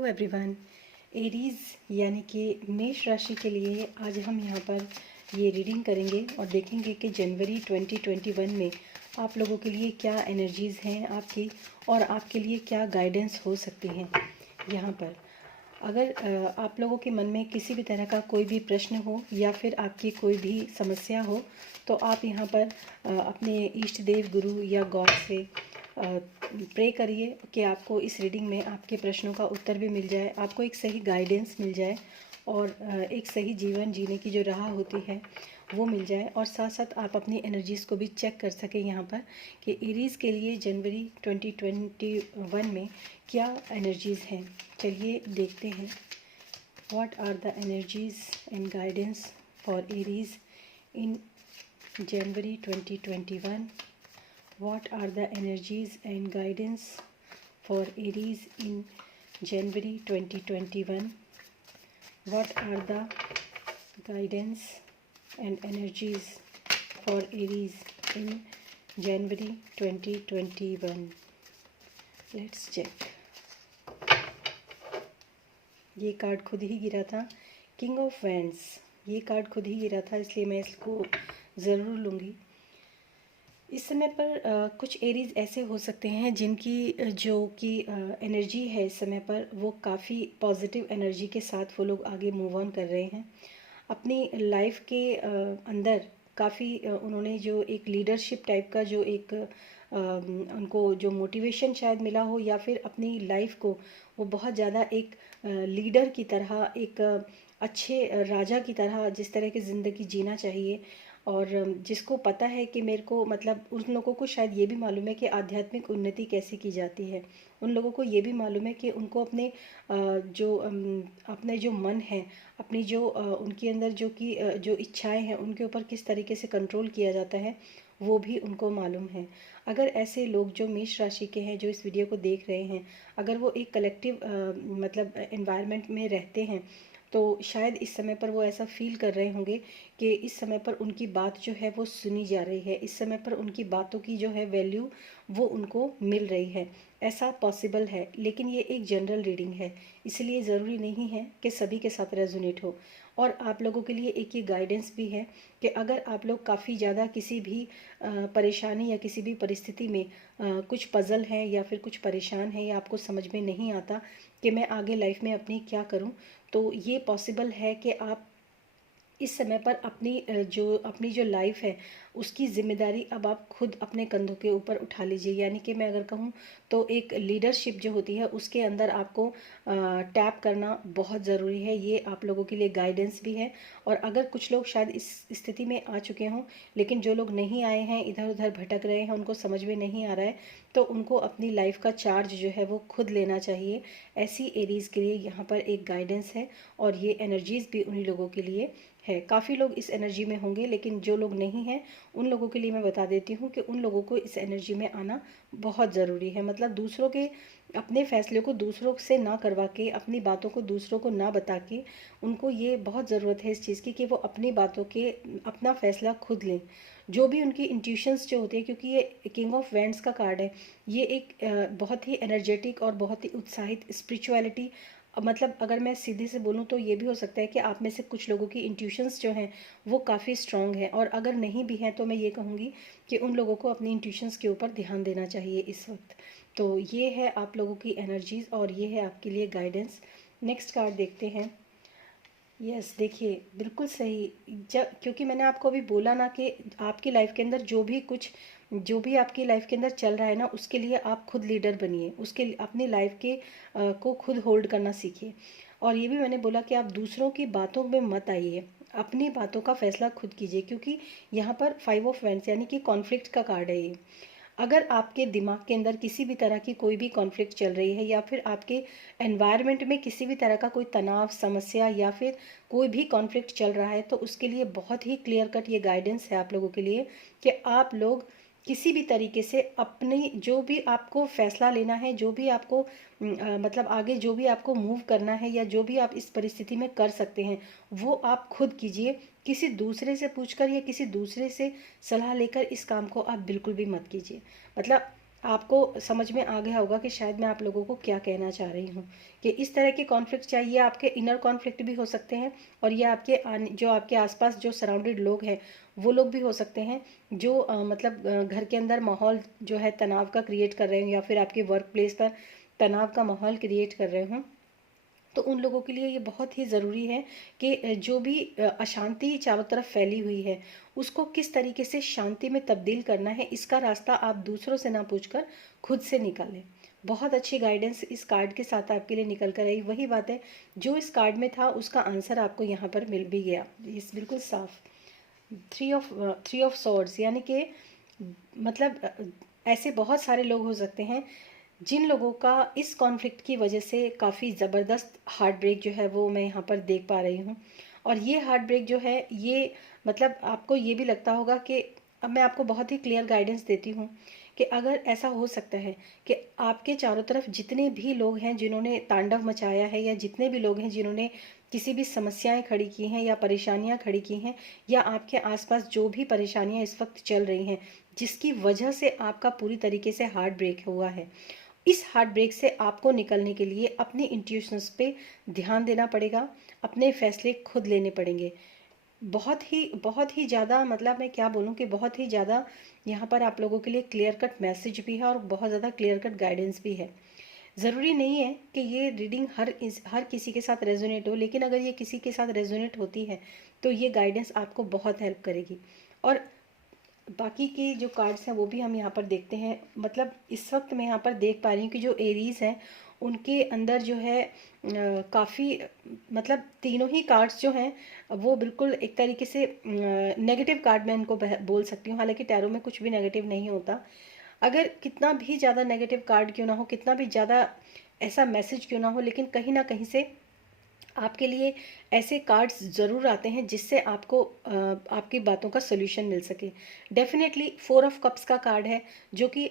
Hello everyone. Aries यानी कि मेष राशि के लिए आज हम यहाँ पर ये रीडिंग करेंगे और देखेंगे कि जनवरी 2021 में आप लोगों के लिए क्या एनर्जीज़ हैं आपकी और आपके लिए क्या गाइडेंस हो सकती हैं। यहाँ पर अगर आप लोगों के मन में किसी भी तरह का कोई भी प्रश्न हो या फिर आपकी कोई भी समस्या हो तो आप यहाँ पर अपने इष्ट देव गुरु या गॉड से प्रे करिए कि आपको इस रीडिंग में आपके प्रश्नों का उत्तर भी मिल जाए, आपको एक सही गाइडेंस मिल जाए और एक सही जीवन जीने की जो राह होती है वो मिल जाए। और साथ साथ आप अपनी एनर्जीज़ को भी चेक कर सकें यहाँ पर कि एरीज़ के लिए जनवरी 2021 में क्या एनर्जीज़ हैं। चलिए देखते हैं what are the energies and guidance for Aries in January 2021. What are the energies and guidance for Aries in January 2021? What are the guidance and energies for Aries in January 2021? Let's check. ये card खुद ही गिरा था, king of wands. ये card खुद ही गिरा था, इसलिए मैं इसको ज़रूर लूँगी। इस समय पर कुछ एरीज ऐसे हो सकते हैं जिनकी जो कि एनर्जी है इस समय पर वो काफ़ी पॉजिटिव एनर्जी के साथ वो लोग आगे मूव ऑन कर रहे हैं अपनी लाइफ के अंदर। काफ़ी उन्होंने जो एक लीडरशिप टाइप का जो एक उनको जो मोटिवेशन शायद मिला हो या फिर अपनी लाइफ को वो बहुत ज़्यादा एक लीडर की तरह, एक अच्छे राजा की तरह जिस तरह की ज़िंदगी जीना चाहिए और जिसको पता है कि मेरे को मतलब उन लोगों को शायद ये भी मालूम है कि आध्यात्मिक उन्नति कैसे की जाती है। उन लोगों को ये भी मालूम है कि उनको अपने अपने जो मन है, अपनी जो उनके अंदर जो कि जो इच्छाएं हैं उनके ऊपर किस तरीके से कंट्रोल किया जाता है वो भी उनको मालूम है। अगर ऐसे लोग जो मेष राशि के हैं जो इस वीडियो को देख रहे हैं, अगर वो एक कलेक्टिव मतलब एनवायरनमेंट में रहते हैं तो शायद इस समय पर वो ऐसा फील कर रहे होंगे कि इस समय पर उनकी बात जो है वो सुनी जा रही है, इस समय पर उनकी बातों की जो है वैल्यू वो उनको मिल रही है। ऐसा पॉसिबल है, लेकिन ये एक जनरल रीडिंग है, इसलिए ज़रूरी नहीं है कि सभी के साथ रेजोनेट हो। और आप लोगों के लिए एक ये गाइडेंस भी है कि अगर आप लोग काफ़ी ज़्यादा किसी भी परेशानी या किसी भी परिस्थिति में कुछ पज़ल हैं या फिर कुछ परेशान हैं या आपको समझ में नहीं आता कि मैं आगे लाइफ में अपनी क्या करूं, तो ये पॉसिबल है कि आप इस समय पर अपनी जो लाइफ है उसकी ज़िम्मेदारी अब आप खुद अपने कंधों के ऊपर उठा लीजिए। यानी कि मैं अगर कहूँ तो एक लीडरशिप जो होती है उसके अंदर आपको टैप करना बहुत ज़रूरी है। ये आप लोगों के लिए गाइडेंस भी है। और अगर कुछ लोग शायद इस स्थिति में आ चुके हों, लेकिन जो लोग नहीं आए हैं, इधर उधर भटक रहे हैं, उनको समझ में नहीं आ रहा है, तो उनको अपनी लाइफ का चार्ज जो है वो खुद लेना चाहिए। ऐसी एरीज़ के लिए यहाँ पर एक गाइडेंस है और ये एनर्जीज़ भी उन्हीं लोगों के लिए है। काफ़ी लोग इस एनर्जी में होंगे, लेकिन जो लोग नहीं हैं उन लोगों के लिए मैं बता देती हूँ कि उन लोगों को इस एनर्जी में आना बहुत ज़रूरी है। मतलब दूसरों के अपने फैसले को दूसरों से ना करवा के, अपनी बातों को दूसरों को ना बता के, उनको ये बहुत ज़रूरत है इस चीज़ की कि वो अपनी बातों के अपना फैसला खुद लें। जो भी उनकी इंट्यूशंस जो होती है, क्योंकि ये किंग ऑफ वैंड्स का कार्ड है, ये एक बहुत ही एनर्जेटिक और बहुत ही उत्साहित स्पिरिचुअलिटी, मतलब अगर मैं सीधे से बोलूँ तो ये भी हो सकता है कि आप में से कुछ लोगों की इंट्यूशंस जो हैं वो काफ़ी स्ट्रॉन्ग हैं, और अगर नहीं भी हैं तो मैं ये कहूँगी कि उन लोगों को अपनी इंट्यूशंस के ऊपर ध्यान देना चाहिए इस वक्त। तो ये है आप लोगों की एनर्जीज़ और ये है आपके लिए गाइडेंस। नेक्स्ट कार्ड देखते हैं। यस, देखिए बिल्कुल सही। जब क्योंकि मैंने आपको अभी बोला ना कि आपकी लाइफ के अंदर जो भी आपकी लाइफ के अंदर चल रहा है ना, उसके लिए आप खुद लीडर बनिए, उसके अपनी लाइफ के को खुद होल्ड करना सीखिए। और ये भी मैंने बोला कि आप दूसरों की बातों में मत आइए, अपनी बातों का फैसला खुद कीजिए, क्योंकि यहाँ पर 5 ऑफ वैंड्स यानी कि कॉन्फ्लिक्ट का कार्ड है ये। अगर आपके दिमाग के अंदर किसी भी तरह की कोई भी कॉन्फ्लिक्ट चल रही है या फिर आपके एनवायरनमेंट में किसी भी तरह का कोई तनाव, समस्या या फिर कोई भी कॉन्फ्लिक्ट चल रहा है, तो उसके लिए बहुत ही क्लियर कट ये गाइडेंस है आप लोगों के लिए कि आप लोग किसी भी तरीके से अपनी जो भी आपको फैसला लेना है, जो भी आपको मतलब आगे जो भी आपको मूव करना है या जो भी आप इस परिस्थिति में कर सकते हैं वो आप खुद कीजिए। किसी दूसरे से पूछकर या किसी दूसरे से सलाह लेकर इस काम को आप बिल्कुल भी मत कीजिए। मतलब आपको समझ में आ गया होगा कि शायद मैं आप लोगों को क्या कहना चाह रही हूँ, कि इस तरह के कॉन्फ्लिक्ट चाहिए, आपके इनर कॉन्फ्लिक्ट भी हो सकते हैं, और ये आपके जो आपके आसपास जो सराउंडेड लोग हैं वो लोग भी हो सकते हैं, जो मतलब घर के अंदर माहौल जो है तनाव का क्रिएट कर रहे हो, या फिर आपके वर्क प्लेस पर तनाव का माहौल क्रिएट कर रहे हों। तो उन लोगों के लिए ये बहुत ही ज़रूरी है कि जो भी अशांति चारों तरफ फैली हुई है उसको किस तरीके से शांति में तब्दील करना है, इसका रास्ता आप दूसरों से ना पूछकर खुद से निकालें। बहुत अच्छी गाइडेंस इस कार्ड के साथ आपके लिए निकल कर आई। वही बात है जो इस कार्ड में था उसका आंसर आपको यहाँ पर मिल भी गया, इस बिल्कुल साफ। थ्री ऑफ सॉर्ड्स, यानी कि मतलब ऐसे बहुत सारे लोग हो सकते हैं जिन लोगों का इस कॉन्फ्लिक्ट की वजह से काफ़ी ज़बरदस्त हार्ट ब्रेक जो है वो मैं यहाँ पर देख पा रही हूँ। और ये हार्ट ब्रेक जो है ये मतलब आपको ये भी लगता होगा कि अब मैं आपको बहुत ही क्लियर गाइडेंस देती हूँ कि अगर ऐसा हो सकता है कि आपके चारों तरफ जितने भी लोग हैं जिन्होंने तांडव मचाया है, या जितने भी लोग हैं जिन्होंने किसी भी समस्याएं खड़ी की हैं या परेशानियां खड़ी की हैं, या आपके आसपास जो भी परेशानियां इस वक्त चल रही हैं जिसकी वजह से आपका पूरी तरीके से हार्ट ब्रेक हुआ है, इस हार्ट ब्रेक से आपको निकलने के लिए अपनी इंट्यूशंस पे ध्यान देना पड़ेगा, अपने फैसले खुद लेने पड़ेंगे। बहुत ही ज़्यादा मतलब मैं क्या बोलूँ कि बहुत ही ज़्यादा यहाँ पर आप लोगों के लिए क्लियर कट मैसेज भी है और बहुत ज़्यादा क्लियर कट गाइडेंस भी है। ज़रूरी नहीं है कि ये रीडिंग हर किसी के साथ रेजोनेट हो, लेकिन अगर ये किसी के साथ रेजोनेट होती है तो ये गाइडेंस आपको बहुत हेल्प करेगी। और बाकी के जो कार्ड्स हैं वो भी हम यहाँ पर देखते हैं। मतलब इस वक्त मैं यहाँ पर देख पा रही हूँ कि जो एरीज हैं उनके अंदर जो है काफ़ी मतलब तीनों ही कार्ड्स जो हैं वो बिल्कुल एक तरीके से नेगेटिव कार्ड मैं इनको बोल सकती हूँ। हालांकि टैरो में कुछ भी नेगेटिव नहीं होता। अगर कितना भी ज़्यादा नेगेटिव कार्ड क्यों ना हो, कितना भी ज़्यादा ऐसा मैसेज क्यों ना हो, लेकिन कहीं ना कहीं से आपके लिए ऐसे कार्ड्स ज़रूर आते हैं जिससे आपको आपकी बातों का सोल्यूशन मिल सके। डेफिनेटली 4 ऑफ कप्स का कार्ड है, जो कि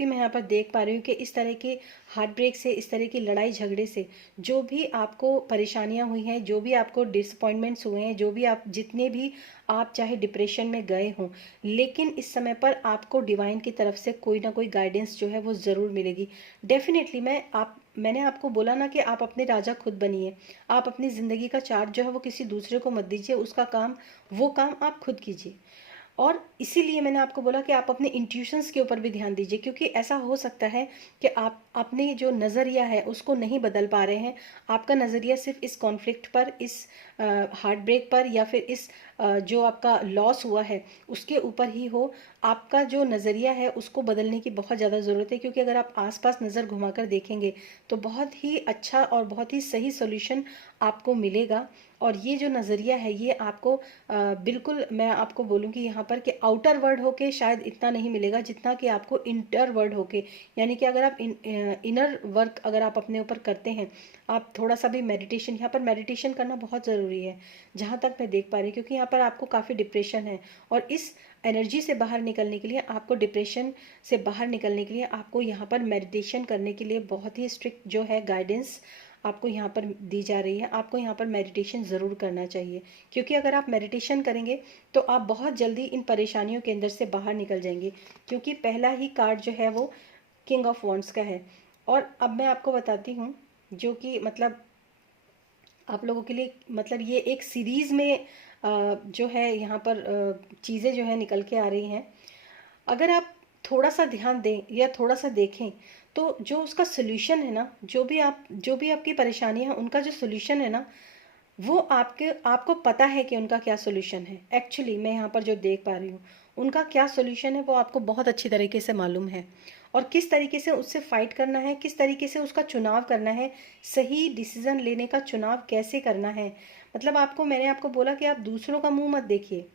मैं यहाँ पर देख पा रही हूँ कि इस तरह के हार्ट ब्रेक से, इस तरह की लड़ाई झगड़े से जो भी आपको परेशानियाँ हुई हैं, जो भी आपको डिसअपॉइंटमेंट्स हुए हैं, जो भी आप जितने भी आप चाहे डिप्रेशन में गए हों, लेकिन इस समय पर आपको डिवाइन की तरफ से कोई ना कोई गाइडेंस जो है वो ज़रूर मिलेगी। डेफिनेटली मैंने आपको बोला ना कि आप अपने राजा खुद बनिए। आप अपनी ज़िंदगी का चार्ज जो है वो किसी दूसरे को मत दीजिए, उसका काम वो काम आप खुद कीजिए। और इसीलिए मैंने आपको बोला कि आप अपने इंट्यूशंस के ऊपर भी ध्यान दीजिए, क्योंकि ऐसा हो सकता है कि आप अपने जो नज़रिया है उसको नहीं बदल पा रहे हैं। आपका नज़रिया सिर्फ इस कॉन्फ्लिक्ट पर, इस हार्ट ब्रेक पर, या फिर इस जो आपका लॉस हुआ है उसके ऊपर ही हो। आपका जो नज़रिया है उसको बदलने की बहुत ज़्यादा ज़रूरत है, क्योंकि अगर आप आसपास नज़र घुमाकर देखेंगे तो बहुत ही अच्छा और बहुत ही सही सोल्यूशन आपको मिलेगा। और ये जो नज़रिया है ये आपको बिल्कुल मैं आपको बोलूँगी यहाँ पर कि आउटर वर्ड होके शायद इतना नहीं मिलेगा जितना कि आपको इंटर वर्ड होके, यानी कि अगर आप इनर वर्क अगर आप अपने ऊपर करते हैं, आप थोड़ा सा भी मेडिटेशन, यहाँ पर मेडिटेशन करना बहुत ज़रूरी है जहाँ तक मैं देख पा रही हूँ, क्योंकि यहाँ पर आपको काफ़ी डिप्रेशन है। और इस एनर्जी से बाहर निकलने के लिए, आपको डिप्रेशन से बाहर निकलने के लिए आपको यहाँ पर मेडिटेशन करने के लिए बहुत ही स्ट्रिक्ट जो है गाइडेंस आपको यहाँ पर दी जा रही है। आपको यहाँ पर मेडिटेशन ज़रूर करना चाहिए, क्योंकि अगर आप मेडिटेशन करेंगे तो आप बहुत जल्दी इन परेशानियों के अंदर से बाहर निकल जाएंगे, क्योंकि पहला ही कार्ड जो है वो किंग ऑफ वॉन्ड्स का है। और अब मैं आपको बताती हूँ जो कि मतलब आप लोगों के लिए मतलब ये एक सीरीज़ में जो है यहाँ पर चीज़ें जो है निकल के आ रही हैं। अगर आप थोड़ा सा ध्यान दें या थोड़ा सा देखें तो जो उसका सोल्यूशन है ना, जो भी आपकी परेशानियां हैं उनका जो सोल्यूशन है ना, वो आपको पता है कि उनका क्या सोल्यूशन है। एक्चुअली मैं यहाँ पर जो देख पा रही हूँ उनका क्या सोल्यूशन है वो आपको बहुत अच्छी तरीके से मालूम है, और किस तरीके से उससे फाइट करना है, किस तरीके से उसका चुनाव करना है, सही डिसीजन लेने का चुनाव कैसे करना है। मतलब मैंने आपको बोला कि आप दूसरों का मुंह मत देखिए।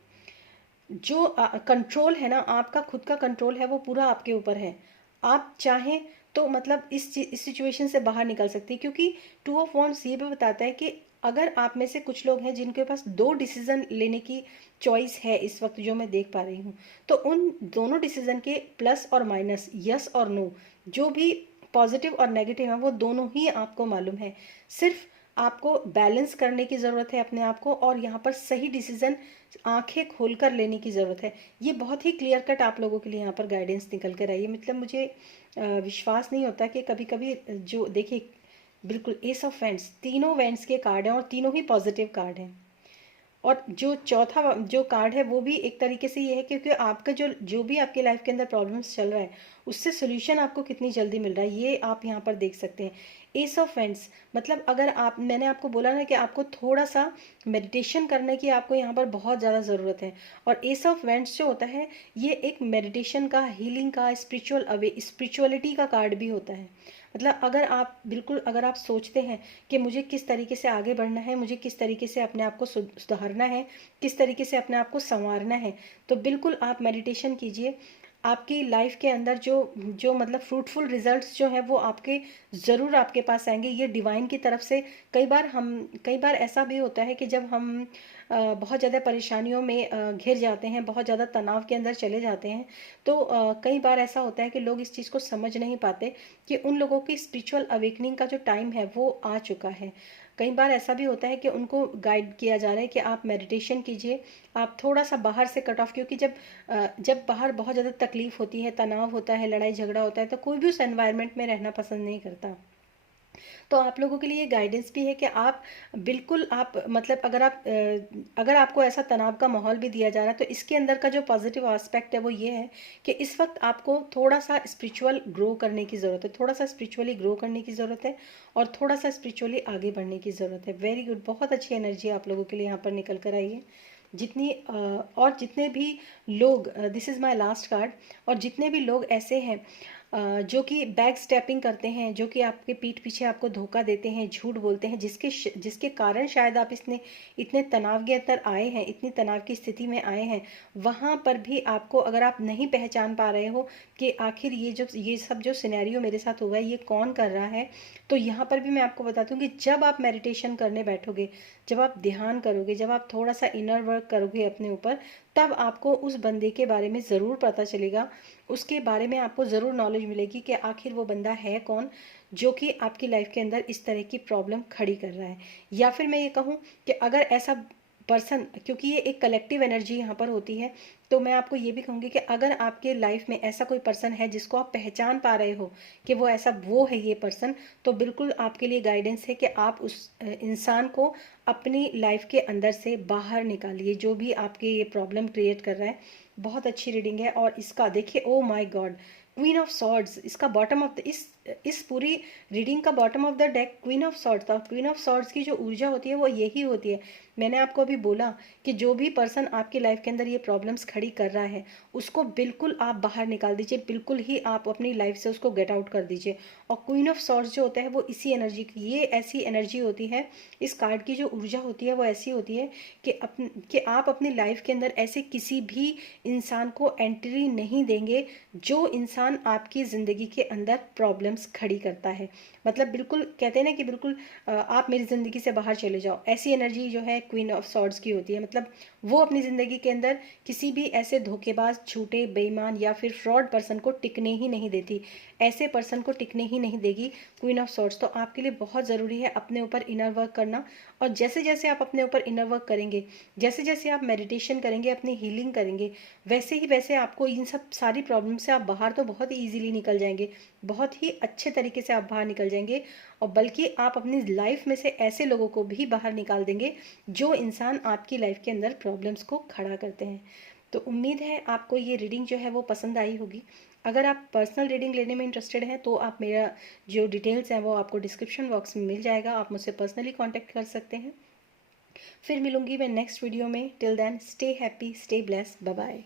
जो कंट्रोल है ना, आपका खुद का कंट्रोल है वो पूरा आपके ऊपर है। आप चाहें तो मतलब इस सिचुएशन से बाहर निकल सकती है, क्योंकि 2 ऑफ वॉन्ड्स ये भी बताता है कि अगर आप में से कुछ लोग हैं जिनके पास 2 डिसीजन लेने की चॉइस है इस वक्त जो मैं देख पा रही हूँ, तो उन दोनों डिसीजन के प्लस और माइनस, यस और नो, जो भी पॉजिटिव और नेगेटिव है वो दोनों ही आपको मालूम है। सिर्फ आपको बैलेंस करने की ज़रूरत है अपने आप को, और यहाँ पर सही डिसीजन आंखें खोलकर लेने की ज़रूरत है। ये बहुत ही क्लियर कट आप लोगों के लिए यहाँ पर गाइडेंस निकल कर आई है। मतलब मुझे विश्वास नहीं होता कि कभी कभी जो देखिए, बिल्कुल एस ऑफ वेंट्स, तीनों वेंट्स के कार्ड हैं और तीनों ही पॉजिटिव कार्ड हैं। और जो चौथा जो कार्ड है वो भी एक तरीके से ये है, क्योंकि आपका जो जो भी आपके लाइफ के अंदर प्रॉब्लम्स चल रहा है उससे सोल्यूशन आपको कितनी जल्दी मिल रहा है, ये आप यहाँ पर देख सकते हैं। एस ऑफ वेंट्स मतलब अगर आप, मैंने आपको बोला ना कि आपको थोड़ा सा मेडिटेशन करने की आपको यहाँ पर बहुत ज़्यादा ज़रूरत है। और एस ऑफ वेंट्स जो होता है ये एक मेडिटेशन का, हीलिंग का, स्पिरिचुअलिटी का कार्ड भी होता है। मतलब अगर आप बिल्कुल, अगर आप सोचते हैं कि मुझे किस तरीके से आगे बढ़ना है, मुझे किस तरीके से अपने आप को सुधारना है, किस तरीके से अपने आप को संवारना है, तो बिल्कुल आप मेडिटेशन कीजिए। आपकी लाइफ के अंदर जो जो मतलब फ्रूटफुल रिजल्ट्स जो हैं वो आपके ज़रूर आपके पास आएंगे, ये डिवाइन की तरफ से। कई बार ऐसा भी होता है कि जब हम बहुत ज़्यादा परेशानियों में घिर जाते हैं, बहुत ज़्यादा तनाव के अंदर चले जाते हैं, तो कई बार ऐसा होता है कि लोग इस चीज़ को समझ नहीं पाते कि उन लोगों की स्पिरिचुअल अवेकनिंग का जो टाइम है वो आ चुका है। कई बार ऐसा भी होता है कि उनको गाइड किया जा रहा है कि आप मेडिटेशन कीजिए, आप थोड़ा सा बाहर से कट ऑफ, क्योंकि जब बाहर बहुत ज़्यादा तकलीफ होती है, तनाव होता है, लड़ाई झगड़ा होता है, तो कोई भी उस एनवायरनमेंट में रहना पसंद नहीं करता। तो आप लोगों के लिए ये गाइडेंस भी है कि आप बिल्कुल, आप मतलब अगर आपको ऐसा तनाव का माहौल भी दिया जा रहा है, तो इसके अंदर का जो पॉजिटिव एस्पेक्ट है वो ये है कि इस वक्त आपको थोड़ा सा स्पिरिचुअल ग्रो करने की ज़रूरत है, थोड़ा सा स्पिरिचुअली ग्रो करने की ज़रूरत है, और थोड़ा सा स्पिरिचुअली आगे बढ़ने की ज़रूरत है। वेरी गुड, बहुत अच्छी एनर्जी आप लोगों के लिए यहाँ पर निकल कर आई है। और जितने भी लोग, this is my last card, और जितने भी लोग ऐसे हैं जो कि बैक स्टेपिंग करते हैं, जो कि आपके पीठ पीछे आपको धोखा देते हैं, झूठ बोलते हैं, जिसके कारण शायद आप इतने तनाव के अंदर आए हैं, इतनी तनाव की स्थिति में आए हैं, वहाँ पर भी आपको, अगर आप नहीं पहचान पा रहे हो कि आखिर ये सब जो सिनेरियो मेरे साथ हुआ है ये कौन कर रहा है, तो यहाँ पर भी मैं आपको बताती हूँ कि जब आप मेडिटेशन करने बैठोगे, जब आप ध्यान करोगे, जब आप थोड़ा सा इनर वर्क करोगे अपने ऊपर, तब आपको उस बंदे के बारे में ज़रूर पता चलेगा, उसके बारे में आपको ज़रूर नॉलेज मिलेगी कि आखिर वो बंदा है कौन जो कि आपकी लाइफ के अंदर इस तरह की प्रॉब्लम खड़ी कर रहा है। या फिर मैं ये कहूँ कि अगर ऐसा पर्सन, क्योंकि ये एक कलेक्टिव एनर्जी यहाँ पर होती है, तो मैं आपको ये भी कहूँगी कि अगर आपके लाइफ में ऐसा कोई पर्सन है जिसको आप पहचान पा रहे हो कि वो है ये पर्सन, तो बिल्कुल आपके लिए गाइडेंस है कि आप उस इंसान को अपनी लाइफ के अंदर से बाहर निकालिए, जो भी आपके ये प्रॉब्लम क्रिएट कर रहा है। बहुत अच्छी रीडिंग है। और इसका देखिए, oh my God, queen of swords, इसका बॉटम ऑफ द इस पूरी रीडिंग का bottom of the deck queen of swords था। क्वीन ऑफ सॉर्ड्स की जो ऊर्जा होती है वो यही होती है। मैंने आपको अभी बोला कि जो भी पर्सन आपकी लाइफ के अंदर ये प्रॉब्लम्स खड़ी कर रहा है उसको बिल्कुल आप बाहर निकाल दीजिए, बिल्कुल ही आप अपनी लाइफ से उसको गेट आउट कर दीजिए। और क्वीन ऑफ सॉर्ड्स जो होता है वो इसी एनर्जी की, ये ऐसी एनर्जी होती है, इस कार्ड की जो ऊर्जा होती है वो ऐसी होती है कि आप अपनी लाइफ के अंदर ऐसे किसी भी इंसान को एंट्री नहीं देंगे जो इंसान आपकी ज़िंदगी के अंदर प्रॉब्लम्स खड़ी करता है। मतलब बिल्कुल कहते हैं ना कि बिल्कुल आप मेरी ज़िंदगी से बाहर चले जाओ, ऐसी एनर्जी जो है क्वीन ऑफ सॉर्ड्स की होती है। मतलब वो अपनी ज़िंदगी के अंदर किसी भी ऐसे धोखेबाज, झूठे, बेईमान या फिर फ्रॉड पर्सन को टिकने ही नहीं देती, ऐसे पर्सन को टिकने ही नहीं देगी क्वीन ऑफ सॉर्ड्स। तो आपके लिए बहुत ज़रूरी है अपने ऊपर इनर वर्क करना। और जैसे जैसे आप अपने ऊपर इनर वर्क करेंगे, जैसे जैसे आप मेडिटेशन करेंगे, अपनी हीलिंग करेंगे, वैसे ही वैसे आपको इन सब सारी प्रॉब्लम से आप बाहर तो बहुत ही ईजिली निकल जाएंगे, बहुत ही अच्छे तरीके से आप बाहर निकल जाएंगे। और बल्कि आप अपनी लाइफ में से ऐसे लोगों को भी बाहर निकाल देंगे जो इंसान आपकी लाइफ के अंदर प्रॉब्लम्स को खड़ा करते हैं। तो उम्मीद है आपको ये रीडिंग जो है वो पसंद आई होगी। अगर आप पर्सनल रीडिंग लेने में इंटरेस्टेड हैं तो आप मेरा जो डिटेल्स हैं वो आपको डिस्क्रिप्शन बॉक्स में मिल जाएगा, आप मुझसे पर्सनली कांटेक्ट कर सकते हैं। फिर मिलूंगी मैं नेक्स्ट वीडियो में। Till then stay happy, stay blessed, bye bye.